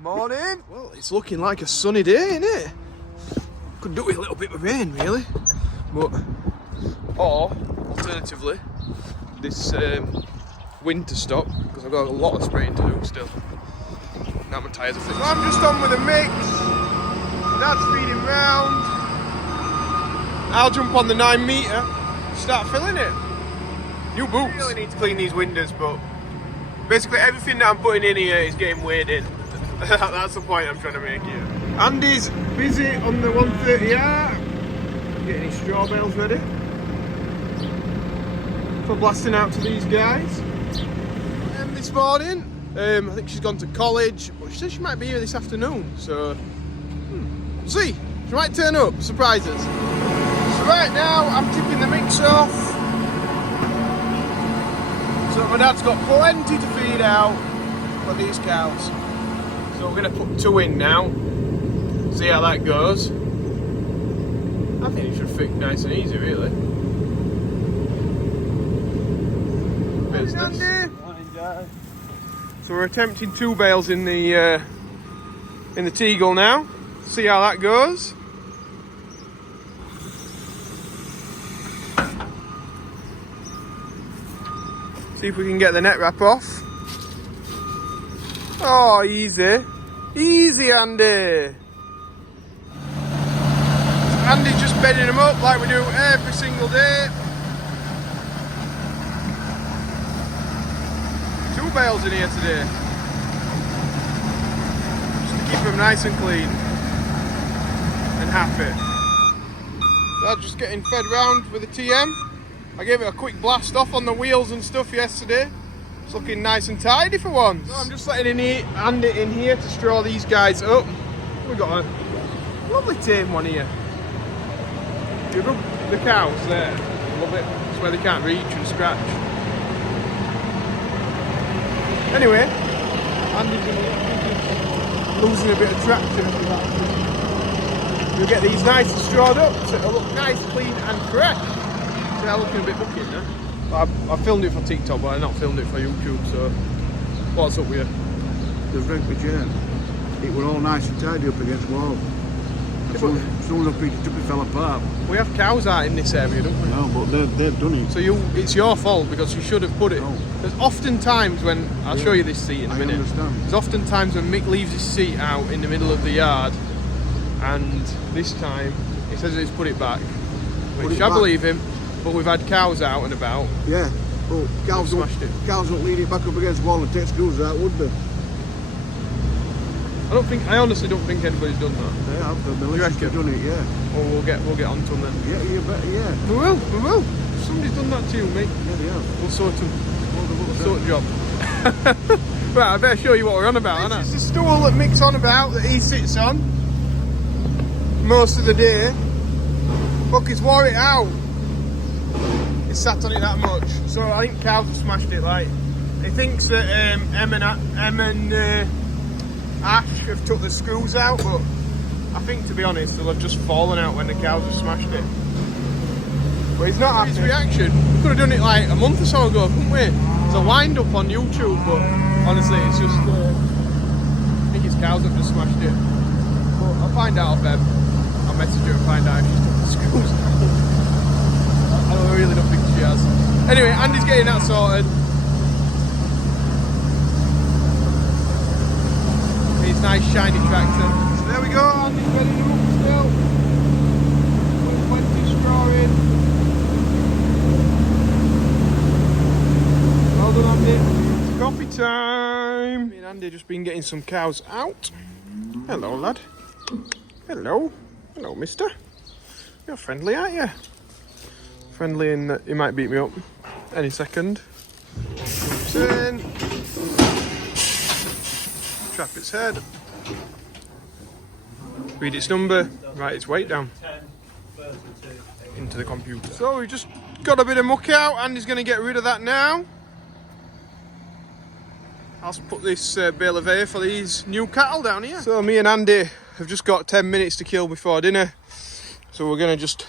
Morning. Well, it's looking like a sunny day, isn't it? Could do with a little bit of rain, really. But, or, alternatively, this wind to stop, because I've got a lot of spraying to do still. Now my tyres are fixed. So I'm just on with a mix. Dad's feeding round. I'll jump on the 9 metre, start filling it. New boots. I really need to clean these windows, but basically everything that I'm putting in here is getting weighed in. That's the point I'm trying to make here. Andy's busy on the 130R, getting his straw bales ready for blasting out to these guys. And this morning, I think she's gone to college, but she said she might be here this afternoon, so we'll see. She might turn up, surprise us. So right now, I'm tipping the mix off. So my dad's got plenty to feed out for these cows. So we're going to put 2 in now, see how that goes. I think it should fit nice and easy, really. Business. So we're attempting 2 bales in the Teagle now. See how that goes. See if we can get the net wrap off. Oh, easy. Easy, Andy. Andy's just bedding them up like we do every single day. 2 bales in here today. Just to keep them nice and clean. And happy. Dad's just getting fed round with the TM. I gave it a quick blast off on the wheels and stuff yesterday. It's looking nice and tidy for once. So I'm just letting Andy in here to straw these guys up. We've got a lovely tame one here. You rub the cows there. Love it. It's where they can't reach and scratch. Anyway, Andy's losing a bit of traction. We'll get these nice and strawed up so it'll look nice, clean and fresh. So they're looking a bit bucket now. I filmed it for TikTok, but I not filmed it for YouTube, so what's up with you? The wrinkly chain. It was all nice and tidy up against the wall. As soon as I picked it up, it fell apart. We have cows out in this area, don't we? No, but they've done it. So it's your fault because you should have put it. No. There's often times when, I'll show you this seat in a minute. I understand. There's often times when Mick leaves his seat out in the middle of the yard, and this time he says he's put it back, which I believe him. But we've had cows out and about. Yeah, but cows don't lead it back up against the wall and take screws out, would they? I honestly don't think anybody's done that. They have. The militia's done it, yeah. Well, we'll get on to them then. Yeah, you bet, yeah. We will. Somebody's done that to you, mate. Yeah, they have. We'll sort them. We'll sort the job. Right, I better show you what we're on about, This is the stool that Mick's on about, that he sits on most of the day. Look, he's wore it out. It's sat on it that much, so I think cows have smashed it. Like, he thinks that Em and Ash have took the screws out, but I think, to be honest, they'll have just fallen out when the cows have smashed it. But he's not happy. His reaction, we could have done it like a month or so ago, couldn't we? It's a wind up on YouTube, but honestly, it's just I think it's cows that have just smashed it. But I'll find out of Em. I'll message her and find out if she's took the screws out. I really don't think she has. Anyway, Andy's getting that sorted. His nice shiny tractor. So there we go, Andy's ready to move still. Put plenty of straw in. Well done, Andy. It's coffee time. Me and Andy just been getting some cows out. Hello, lad. Hello. Hello, mister. You're friendly, aren't you? Friendly in that he might beat me up any second. Jumps in. Trap its head. Read its number. Write its weight down. Into the computer. So we just got a bit of muck out and he's going to get rid of that now. I'll put this bale of hay for these new cattle down here. So me and Andy have just got 10 minutes to kill before dinner. So we're going to just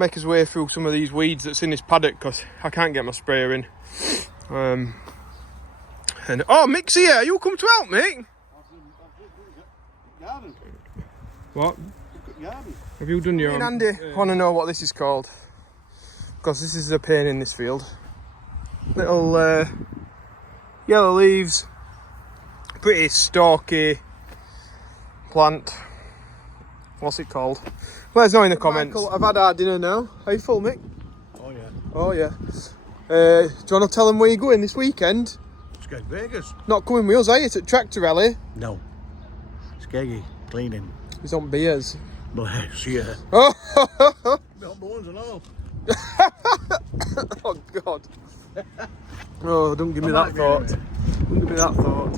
make his way through some of these weeds that's in this paddock because I can't get my sprayer in. And oh, Mick's here. You come to help, Mick? Garden. What? Garden. Have you done your own? Andy, want to know what this is called? Because this is a pain in this field. Little yellow leaves, pretty stalky plant. What's it called? Let us know in the comments. Michael, I've had our dinner now. Are you full, Mick? Oh yeah. Oh yeah. Do you want to tell them where you're going this weekend? Skeg Vegas. Not coming with us, are you? It's at Tractor Rally. No. Skeggy cleaning. He's on beers. Bless you. Oh, Not bones and all. oh God. Oh, don't give me that thought. Don't give me that thought.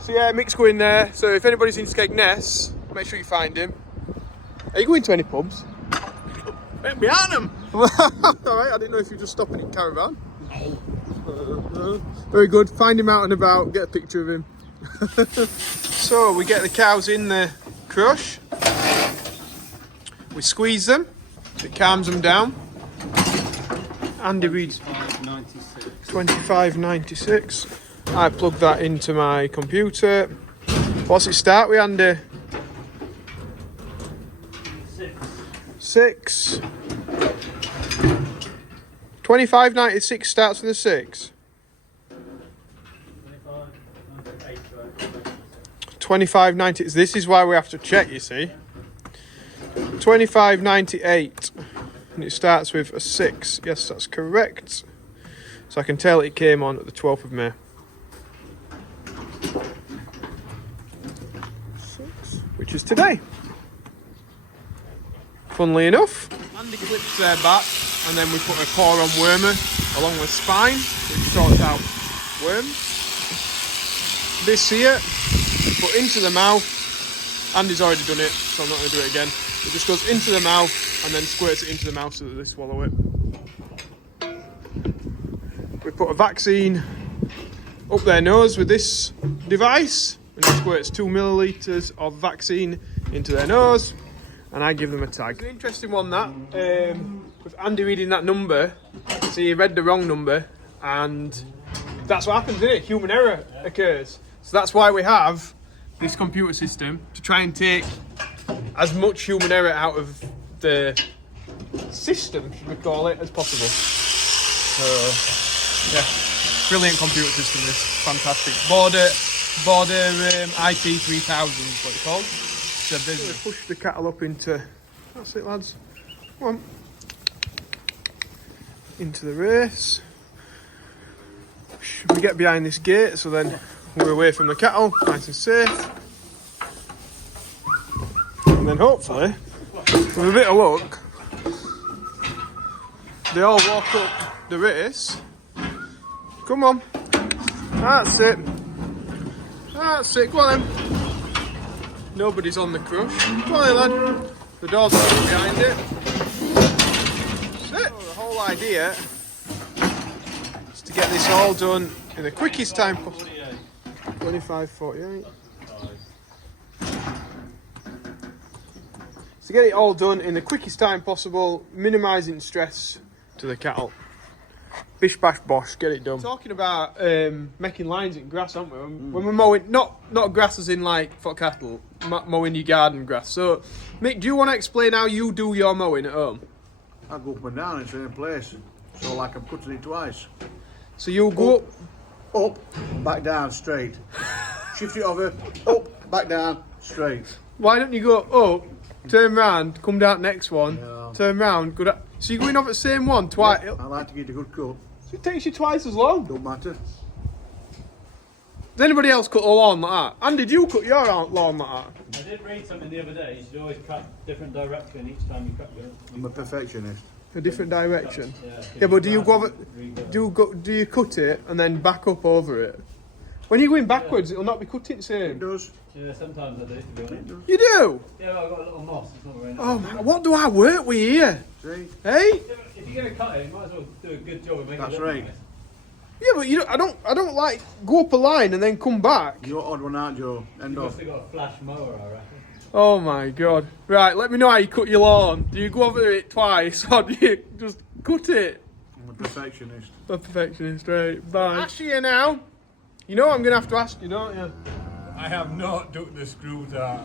So yeah, Mick's going there. So if anybody's in Skegness, make sure you find him. Are you going to any pubs? Right behind him. Alright, I didn't know if you were just stopping in caravan. No. Very good. Find him out and about, get a picture of him. So we get the cows in the crush. We squeeze them. It calms them down. Andy reads 25.96. I plug that into my computer. What's it start with, Andy? 6. 25.96 starts with a 6. 25.90. This is why we have to check, you see. 25.98. And it starts with a 6. Yes, that's correct. So I can tell it came on at the 12th of May. 6, which is today. Funnily enough, Andy clips their back and then we put a paw on wormer along with spine, which sorts out worms. This here, we put into the mouth. Andy's already done it, so I'm not going to do it again. It just goes into the mouth and then squirts it into the mouth so that they swallow it. We put a vaccine up their nose with this device and it squirts 2 millilitres of vaccine into their nose and I give them a tag. It's an interesting one that, with Andy reading that number, so he read the wrong number and that's what happens, isn't it? Human error occurs. So that's why we have this computer system to try and take as much human error out of the system, should we call it, as possible. So, yeah, brilliant computer system this, fantastic. Border IT 3000 is what it's called. It's a business. Push the cattle up into, that's it lads, come on, into the race. We get behind this gate so then we're away from the cattle, nice and safe. And then hopefully, with a bit of luck, they all walk up the race. Come on. That's it. That's it. Go on then. Nobody's on the crush. Come on then, lad. The door's open behind it. That's it. The whole idea is to get this all done in the quickest time possible. 25.48. To get it all done in the quickest time possible, minimising stress to the cattle. Bish bash bosh, get it done. Talking about making lines in grass, aren't we? When we're mowing, not grass as in like for cattle, mowing your garden grass. So, Mick, do you want to explain how you do your mowing at home? I go up and down in the same place, so like I'm cutting it twice. So you'll go up, back down, straight. Shift it over, up, back down, straight. Why don't you go up, turn round, come down next one, turn round, go down. So you're going off at the same one twice? Yeah, I like to get a good cut. So it takes you twice as long? Don't matter. Does anybody else cut a lawn like that? Andy, do you cut your lawn like that? I did read something the other day. You should always cut different direction each time you cut your. I'm a perfectionist. A different direction. Yeah, Yeah, but do you go over, do you cut it and then back up over it? When you're going backwards, it'll not be cutting the It same. does. Yeah, sometimes I do, to be honest. You do? Yeah, well, I've got a little moss. It's not very nice. Oh, what do I work with here? See? Hey? If you're going to cut it, you might as well do a good job of making That's it look right. nice. Yeah, but you know, I don't like go up a line and then come back. You're odd one out, Joe. End You've off. also got a flash mower, I reckon. Oh my god. Right, let me know how you cut your lawn. Do you go over it twice or do you just cut it? I'm a perfectionist. A perfectionist, right. Bye. Ask you now. You know I'm going to have to ask you, don't you? I I have not took the screws out.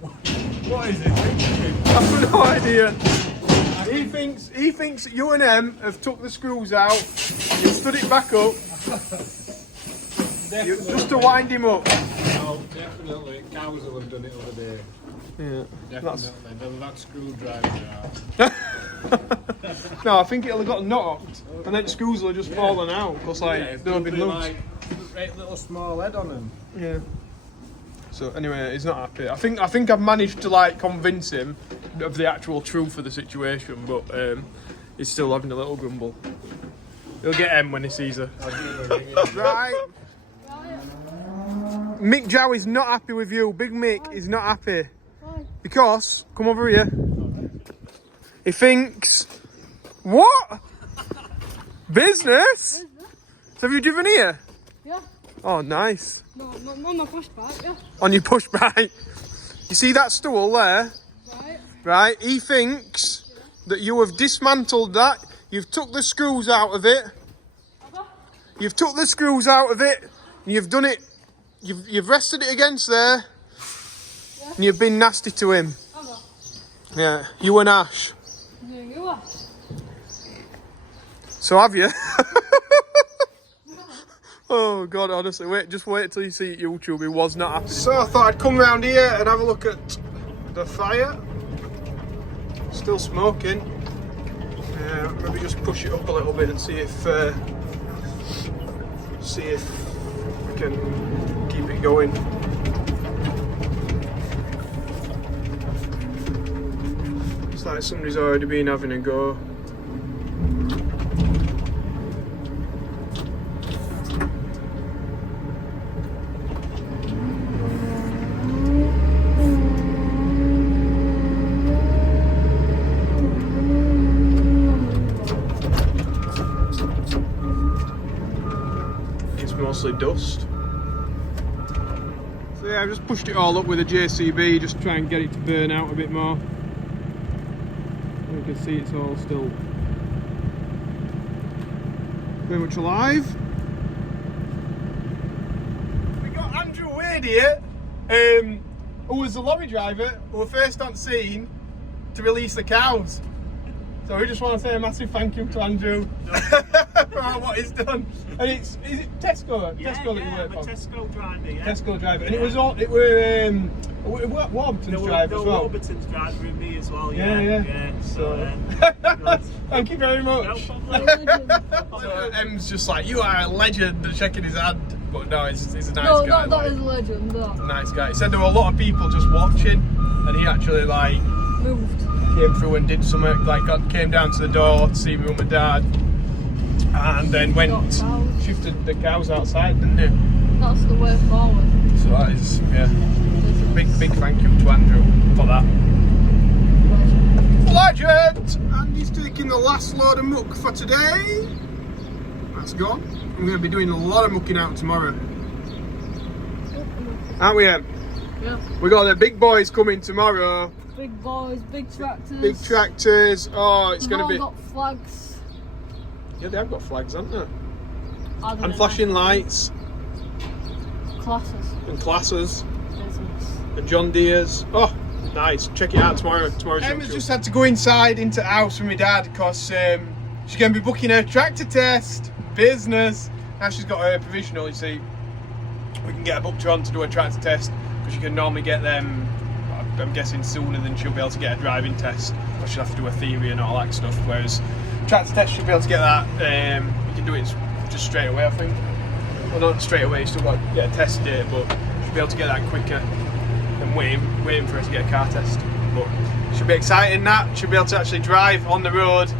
What is it? I've no idea. He thinks that you and Em have took the screws out, you stood it back up, just to wind him up. No, definitely. Cows will have done it over there. Yeah, Definitely. They'll that screwdriver out. no, I think it'll have got knocked, and then screws will have just fallen out because they'll have been loose. Like a little small head on them. Yeah. So anyway, he's not happy. I think I've managed to like convince him of the actual truth of the situation, but he's still having a little grumble. He'll get M when he sees her. Right. Mick Jow is not happy with you. Big Mick is not happy. Because, come over here. He thinks, what? Business? So have you driven here? Yeah. Oh, nice. No, on my push bike, yeah. On your push bike. You see that stool there? Right. Right, he thinks that you have dismantled that. You've took the screws out of it. You've took the screws out of it. And you've done it. You've rested it against there. Yeah. And you've been nasty to him. Yeah, you and Ash. Yeah, you are. So have you? Oh God, honestly, just wait till you see it YouTube. He was not happy. So I thought I'd come round here and have a look at the fire. Still smoking. Maybe just push it up a little bit and see if we can keep it going. It's like somebody's already been having a go. Mostly dust. So yeah, I've just pushed it all up with a JCB, just try and get it to burn out a bit more. You can see it's all still very much alive. We got Andrew Wade here, who was the lorry driver who was first on scene to release the cows. So we just want to say a massive thank you to Andrew for what he's done. And is it Tesco? Yeah, Tesco that you work I'm a for? Tesco driver, yeah. Tesco driver. And Yeah. it were Warburton's driver as well. Warburton's driver with me as well, Yeah. So, Thank you very no much. problem. So Em's just like, you are a legend, and shaking his hand. But no, he's a nice No, guy. that is a legend, that. Nice guy. He said there were a lot of people just watching, and he actually like Moved. came through and did something, like came down to the door to see mum and dad, and then shifted the cows outside, didn't he? That's the way forward. So that is, yeah, big thank you to Andrew for that. Legend! And he's taking the last load of muck for today. That's gone. I'm going to be doing a lot of mucking out tomorrow. Aren't we, Em? Yeah. We got the big boys coming tomorrow. Big boys, big tractors. Big tractors. Oh, it's going to be... They've all got flags. Yeah, they have got flags, haven't they? I don't And know. flashing lights. Classes. And classes. Business. And John Deere's. Oh, nice. Check it out tomorrow. Emma's just had to go inside into the house with my dad because she's going to be booking her tractor test. Business. Now she's got her provisional, you see. We can get her booked on to do a tractor test because you can normally get them, I'm guessing, sooner than she'll be able to get a driving test. Because she'll have to do a theory and all that stuff. Whereas tractor test, she'll be able to get that. You can do it just straight away, I think. Well, not straight away, you still got to get a test date, but she'll be able to get that quicker than waiting for her to get a car test. But she'll be exciting that. She'll be able to actually drive on the road.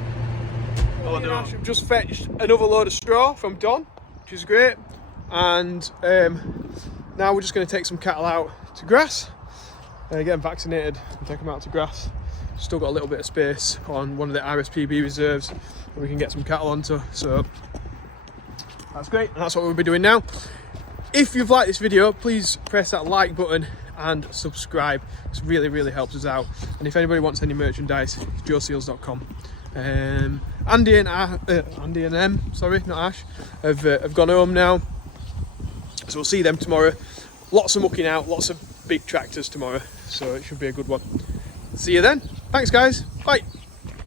Oh no. I've just fetched another load of straw from Don, which is great. And now we're just going to take some cattle out to grass, get them vaccinated and take them out to grass. Still got a little bit of space on one of the RSPB reserves that we can get some cattle onto, so that's great, and that's what we'll be doing now. If you've liked this video, please press that like button and subscribe. This really helps us out. And if anybody wants any merchandise, joeseals.com. Andy and Em, sorry, not Ash, have gone home now, so we'll see them tomorrow. lots of mucking out, lots of big tractors tomorrow, so it should be a good one. See you then. Thanks guys, bye.